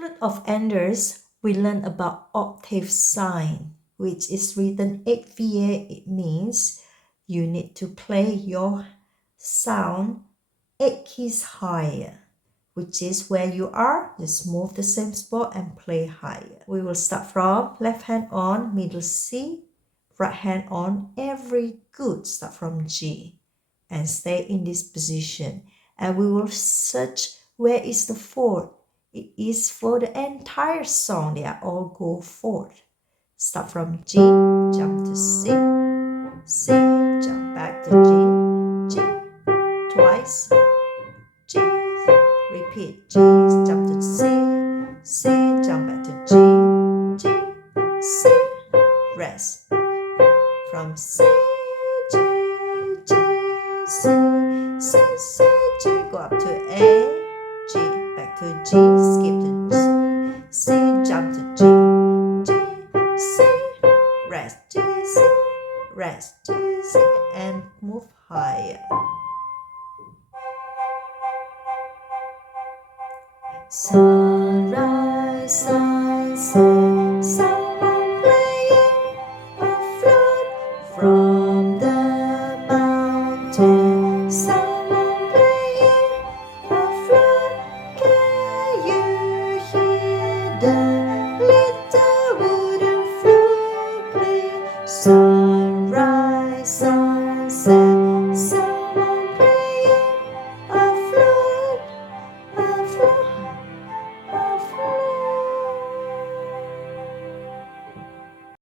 Flute of Enders, we learn about octave sign, which is written 8VA. It means you need to play your sound 8 keys higher, which is where you are, just move the same spot and play higher. We will start from left hand on, middle C, right hand on, every good, start from G, and stay in this position. And we will search where is the fourth. It is for the entire song, they are all go fourth. Start from G, jump to C, C, jump back to G, G, twice, G, repeat, G, jump to C, C, jump back to G, G, C, rest. From C, G, G, C, C, C, G, go up to A, G, back to G, skip to C, C, jump to G, G, C, rest, G, C, rest, G, C, and move higher. Sunrise,